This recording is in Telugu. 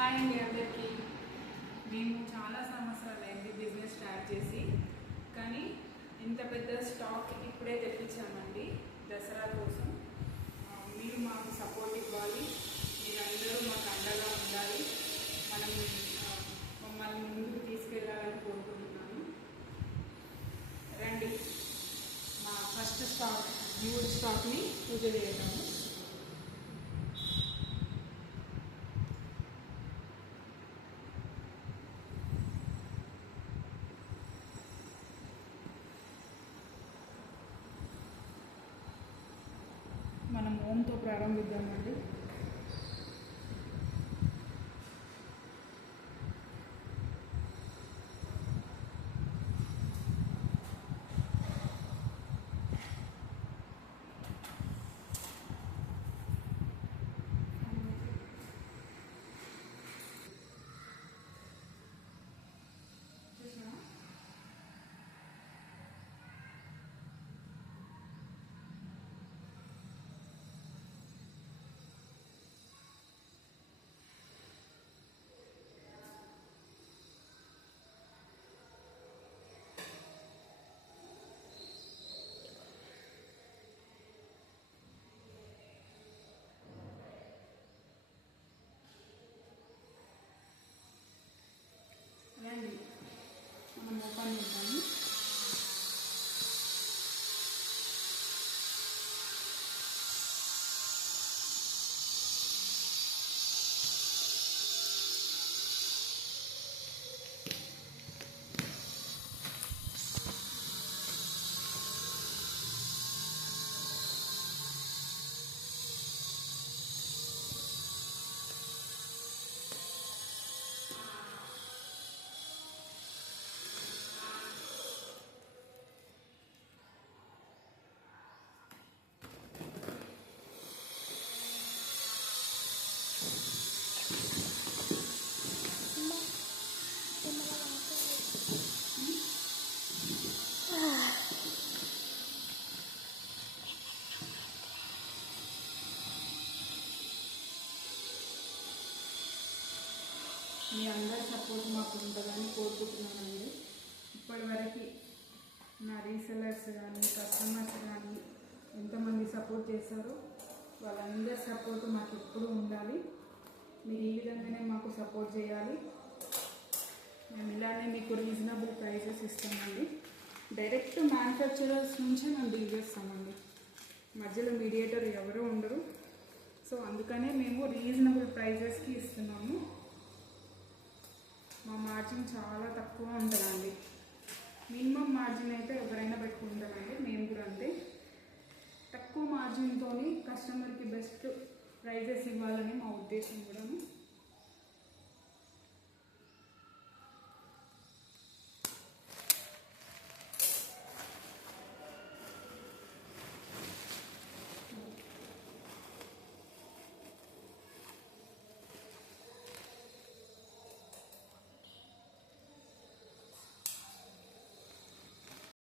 హాయ్ అండి అందరికీ. మేము చాలా సంవత్సరాలైంది బిజినెస్ స్టార్ట్ చేసి, కానీ ఇంత పెద్ద స్టాక్ ఇప్పుడే తెప్పించామండి దసరా కోసం. మీరు మాకు సపోర్ట్ ఇవ్వాలి, మీరందరూ మాకు అండగా ఉండాలి, మమ్మల్ని ముందుకు తీసుకెళ్ళాలని కోరుకుంటున్నాను. రండి, మా ఫస్ట్ న్యూ స్టాక్ని పూజ చేద్దాము. మనం ఓంతో ప్రారంభిద్దామండి. రండి, మనం ఓపెన్ చేద్దాము. మీ అందరి సపోర్ట్ మాకు ఉంటుందని కోరుకుంటున్నానండి. ఇప్పటివరకు నా రీసెలర్స్ కానీ కస్టమర్స్ కానీ ఎంతమంది సపోర్ట్ చేస్తారో వాళ్ళందరి సపోర్ట్ మాకు ఎప్పుడు ఉండాలి. మీరు ఈ విధంగానే మాకు సపోర్ట్ చేయాలి. మేము ఇలానే మీకు రీజనబుల్ ప్రైసెస్ ఇస్తామండి. డైరెక్ట్ మ్యానుఫ్యాక్చరర్స్ నుంచే మేము డీల్ చేస్తామండి, మధ్యలో మీడియేటర్ ఎవరు ఉండరు. సో అందుకనే మేము రీజనబుల్ ప్రైజెస్కి ఇస్తున్నాము. మా మార్జిన్ చాలా తక్కువ ఉంటుందండి. మినిమం మార్జిన్ అయితే ఎవరైనా పెట్టుకుంటారండి, మేము కూడా అంతే. తక్కువ మార్జిన్తో కస్టమర్కి బెస్ట్ ప్రైజెస్ ఇవ్వాలని మా ఉద్దేశం కూడాను.